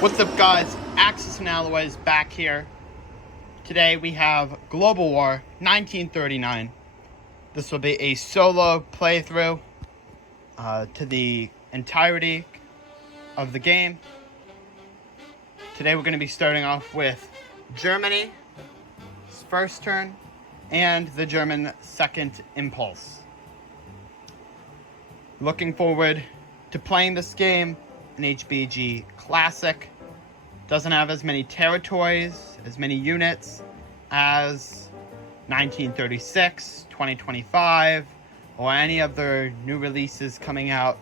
What's up, guys? Axis and Alloys back here. Today we have Global War 1939. This will be a solo playthrough to the entirety of the game. Today we're going to be starting off with Germany's first turn and the German second impulse. Looking forward to playing this game. An HBG classic. Doesn't have as many territories, as many units as 1936, 2025, or any other new releases coming out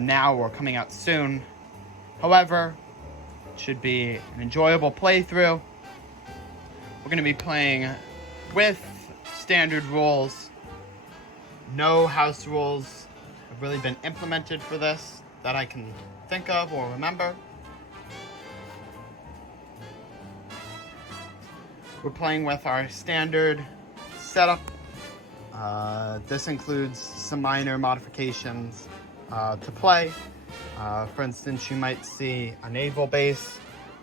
now or coming out soon. However, it should be an enjoyable playthrough. We're going to be playing with standard rules. No house rules have really been implemented for this that I can think of or remember. We're playing with our standard setup. This includes some minor modifications to play. For instance, you might see a naval base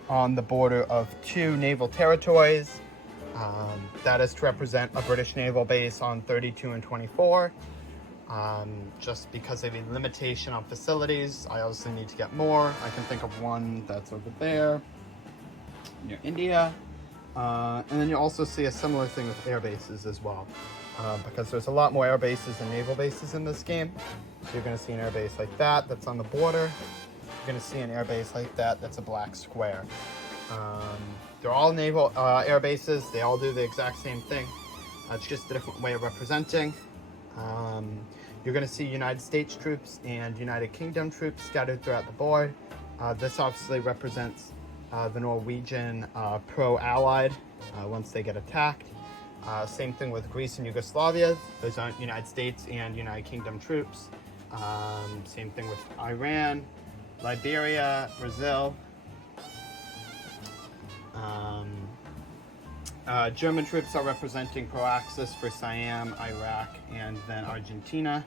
on the border of two naval territories. That is to represent a British naval base on 32 and 24. Just because of a limitation on facilities, I also need to get more. I can think of one that's over there near India. And then you also see a similar thing with air bases as well, because there's a lot more air bases than naval bases in this game. So you're going to see an air base like that that's on the border. You're going to see an air base like that that's a black square. They're all naval air bases. They all do the exact same thing. It's just a different way of representing. You're going to see United States troops and United Kingdom troops scattered throughout the board. This obviously represents the Norwegian pro-allied once they get attacked. Same thing with Greece and Yugoslavia. Those aren't United States and United Kingdom troops. Same thing with Iran, Liberia, Brazil. German troops are representing pro-Axis for Siam, Iraq, and then Argentina.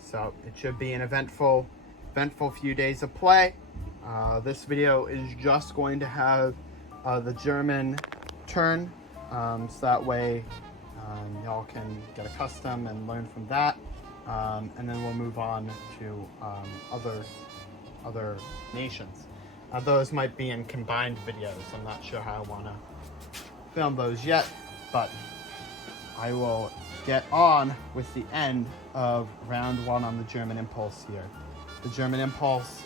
So it should be an eventful few days of play. This video is just going to have the German turn, so that way y'all can get accustomed and learn from that, and then we'll move on to other nations. Those might be in combined videos. I'm not sure how I want to film those yet, but I will get on with the end of round one on the German impulse here. The German impulse,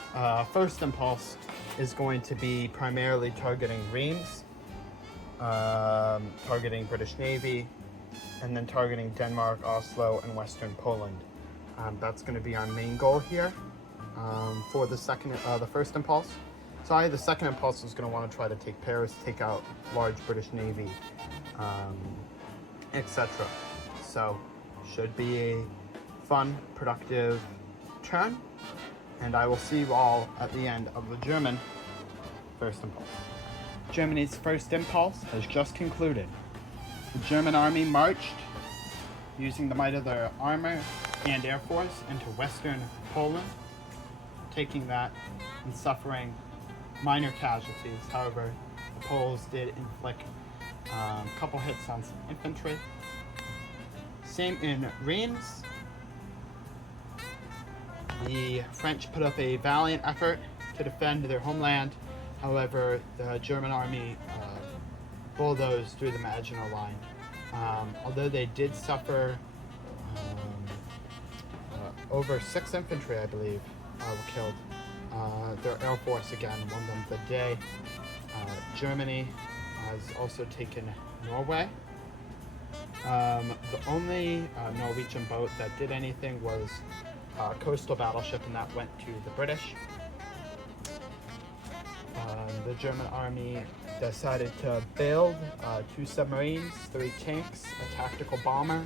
first impulse, is going to be primarily targeting Reims, targeting British Navy, and then targeting Denmark, Oslo, and Western Poland. That's going to be our main goal here for the first impulse. Sorry, the second impulse is going to want to try to take Paris, take out large British Navy, etc. So, should be a fun, productive turn. And I will see you all at the end of the German first impulse. Germany's first impulse has just concluded. The German army marched, using the might of their armor and air force, into western Poland, taking that and suffering minor casualties. However, the Poles did inflict a couple hits on some infantry. Same in Reims. The French put up a valiant effort to defend their homeland. However, the German army bulldozed through the Maginot Line. Although they did suffer over 6 infantry, I believe, were killed. Their air force again won them the day. Germany has also taken Norway. The only Norwegian boat that did anything was a coastal battleship, and that went to the British. The German army decided to build 2 submarines, 3 tanks, a tactical bomber,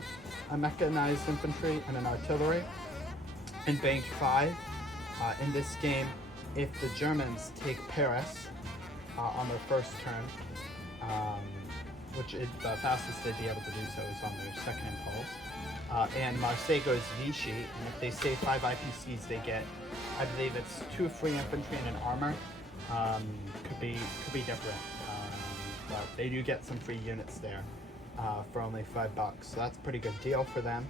a mechanized infantry, and an artillery, and banked 5. In this game, if the Germans take Paris on their first turn, which is the fastest they'd be able to do so is on their second impulse, and Marseille goes Vichy, and if they save 5 IPCs, they get, I believe it's 2 free infantry and an armor. could be different. But they do get some free units there for only $5, so that's a pretty good deal for them.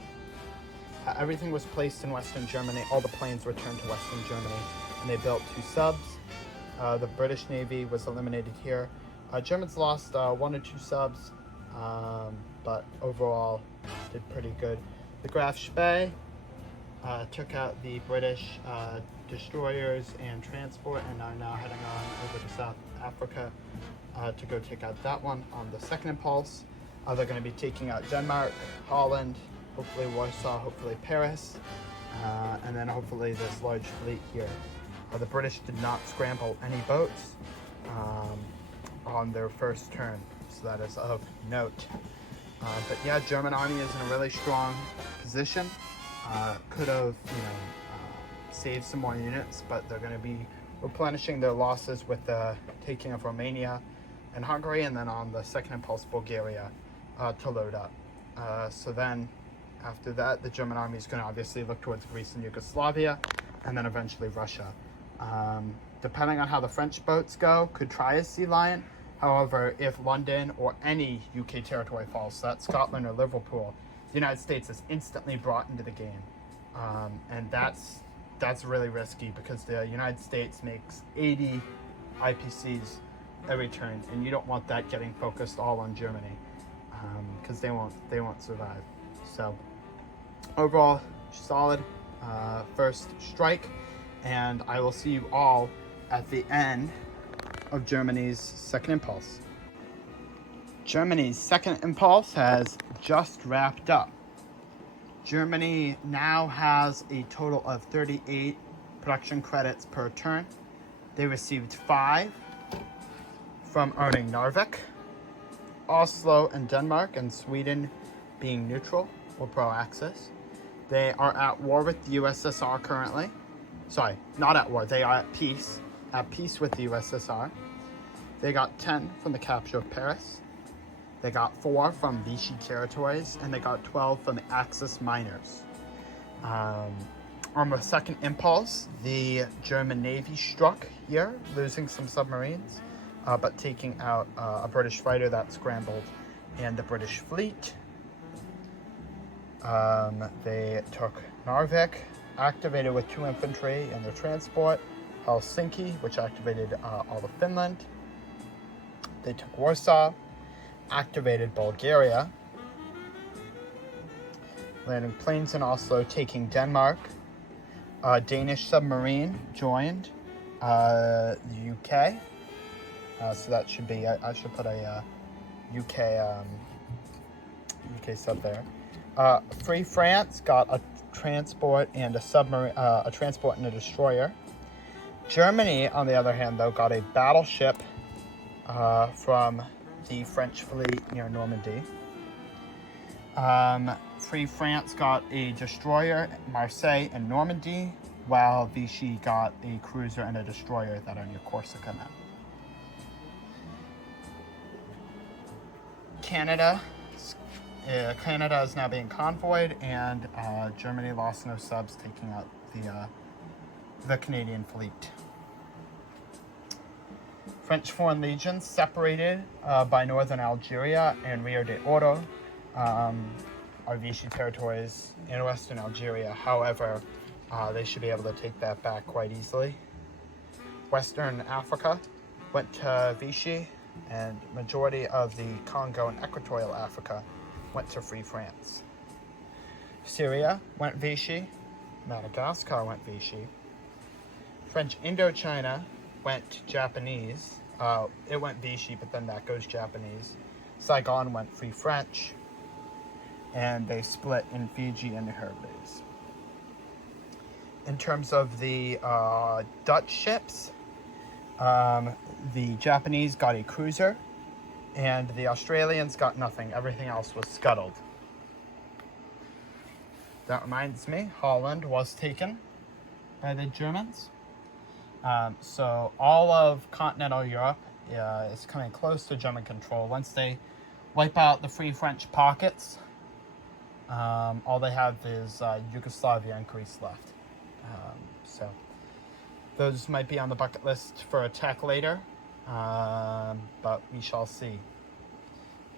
Everything was placed in Western Germany. All the planes returned to Western Germany, and they built 2 subs. The British Navy was eliminated here. Germans lost 1 or 2 subs, but overall did pretty good. The Graf Spee took out the British destroyers and transport, and are now heading on over to South Africa to go take out that one on the second impulse. They're going to be taking out Denmark, Holland, hopefully Warsaw, hopefully Paris, and then hopefully this large fleet here. The British did not scramble any boats on their first turn, so that is of note. But yeah, German army is in a really strong position. Could have, saved some more units, but they're going to be replenishing their losses with the taking of Romania and Hungary, and then on the second impulse, Bulgaria to load up. So then after that, the German army is going to obviously look towards Greece and Yugoslavia, and then eventually Russia. Depending on how the French boats go, could try a Sea Lion. However, if London or any UK territory falls, so that's Scotland or Liverpool, the United States is instantly brought into the game. And that's really risky, because the United States makes 80 IPCs every turn, and you don't want that getting focused all on Germany, because they won't survive. So overall, solid first strike, and I will see you all at the end of Germany's second impulse. Germany's second impulse has just wrapped up. Germany now has a total of 38 production credits per turn. They received 5 from owning Narvik, Oslo and Denmark, and Sweden being neutral or pro-Axis. They are at war with the USSR currently. Sorry, not at war, they are at peace with the USSR. They got 10 from the capture of Paris. They got 4 from Vichy territories, and they got 12 from the Axis miners. On the second impulse, the German Navy struck here, losing some submarines, but taking out a British fighter that scrambled and the British fleet. They took Narvik, activated with 2 infantry in their transport, Helsinki, which activated all of Finland. They took Warsaw, activated Bulgaria, landing planes in Oslo, taking Denmark. A Danish submarine joined the UK, so that should be, I should put a UK sub there. Free France got a transport and a submarine, a transport and a destroyer. Germany, on the other hand, though, got a battleship from the French fleet near Normandy. Free France got a destroyer, Marseille and Normandy, while Vichy got a cruiser and a destroyer that are near Corsica now. Canada is now being convoyed, and Germany lost no subs, taking out the Canadian fleet. French Foreign Legion separated by northern Algeria and Rio de Oro, are Vichy territories in western Algeria. However, they should be able to take that back quite easily. Western Africa went to Vichy, and majority of the Congo and Equatorial Africa went to Free France. Syria went Vichy, Madagascar went Vichy. French Indochina went Japanese. It went Vichy, but then that goes Japanese. Saigon went Free French, and they split in Fiji and the Hebrides. In terms of the Dutch ships, the Japanese got a cruiser, and the Australians got nothing. Everything else was scuttled. That reminds me, Holland was taken by the Germans. So all of continental Europe is coming close to German control. Once they wipe out the Free French pockets, all they have is Yugoslavia and Greece left. So Those might be on the bucket list for attack later, but we shall see.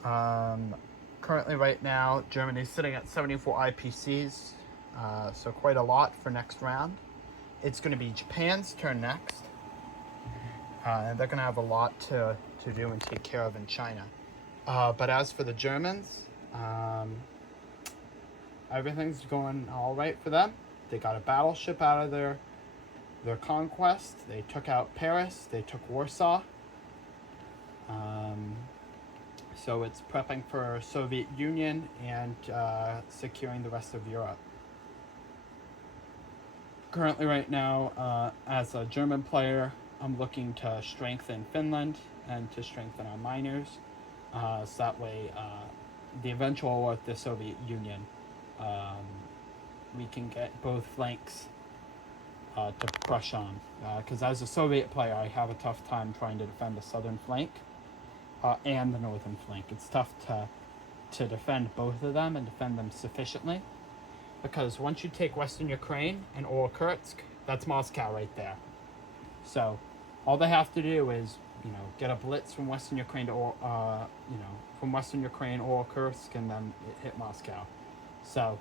Currently, right now, Germany's sitting at 74 IPCs, so quite a lot for next round. It's going to be Japan's turn next, and they're going to have a lot to do and take care of in China. But as for the Germans, everything's going all right for them. They got a battleship out of their conquest. They took out Paris. They took Warsaw. So it's prepping for Soviet Union and securing the rest of Europe. Currently, right now, as a German player, I'm looking to strengthen Finland and to strengthen our miners. So that way, the eventual war with the Soviet Union, we can get both flanks to crush on. Because as a Soviet player, I have a tough time trying to defend the southern flank and the northern flank. It's tough to defend both of them and defend them sufficiently. Because once you take Western Ukraine and Kursk, that's Moscow right there. So all they have to do is, get a blitz from Western Ukraine to, from Western Ukraine or Kursk, and then it hit Moscow. So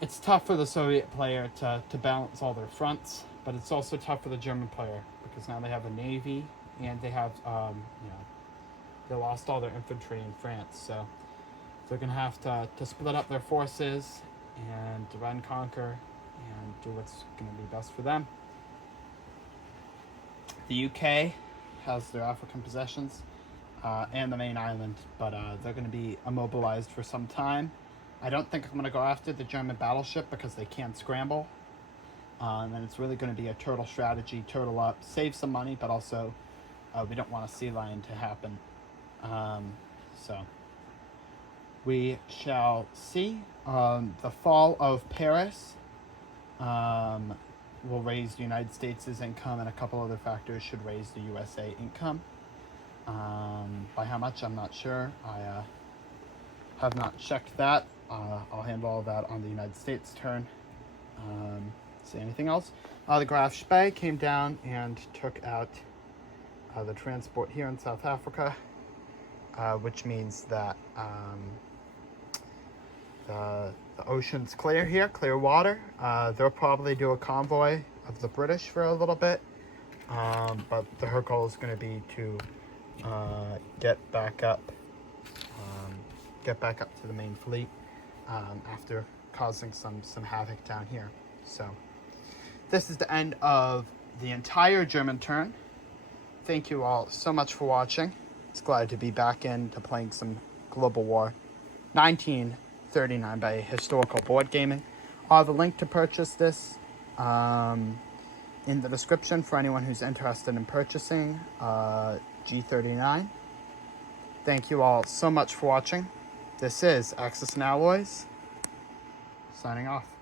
it's tough for the Soviet player to balance all their fronts, but it's also tough for the German player because now they have a navy and they have, they lost all their infantry in France. So they're going to have to split up their forces and divide and conquer and do what's going to be best for them. The UK has their African possessions and the main island, but they're going to be immobilized for some time. I don't think I'm going to go after the German battleship because they can't scramble. And it's really going to be a turtle strategy, turtle up, save some money, but also we don't want a sea lion to happen. So we shall see. The fall of Paris will raise the United States' income, and a couple other factors should raise the USA income. By how much, I'm not sure. I have not checked that. I'll handle all that on the United States turn. Say anything else? The Graf Spee came down and took out the transport here in South Africa, which means that the ocean's clear here, clear water. They'll probably do a convoy of the British for a little bit, but her goal is going to be to get back up to the main fleet after causing some havoc down here. So this is the end of the entire German turn. Thank you all so much for watching. It's glad to be back into playing some Global War 1939 by Historical Board Gaming. I'll have a link to purchase this in the description for anyone who's interested in purchasing G39. Thank you all so much for watching. This is Axis and Alloys, signing off.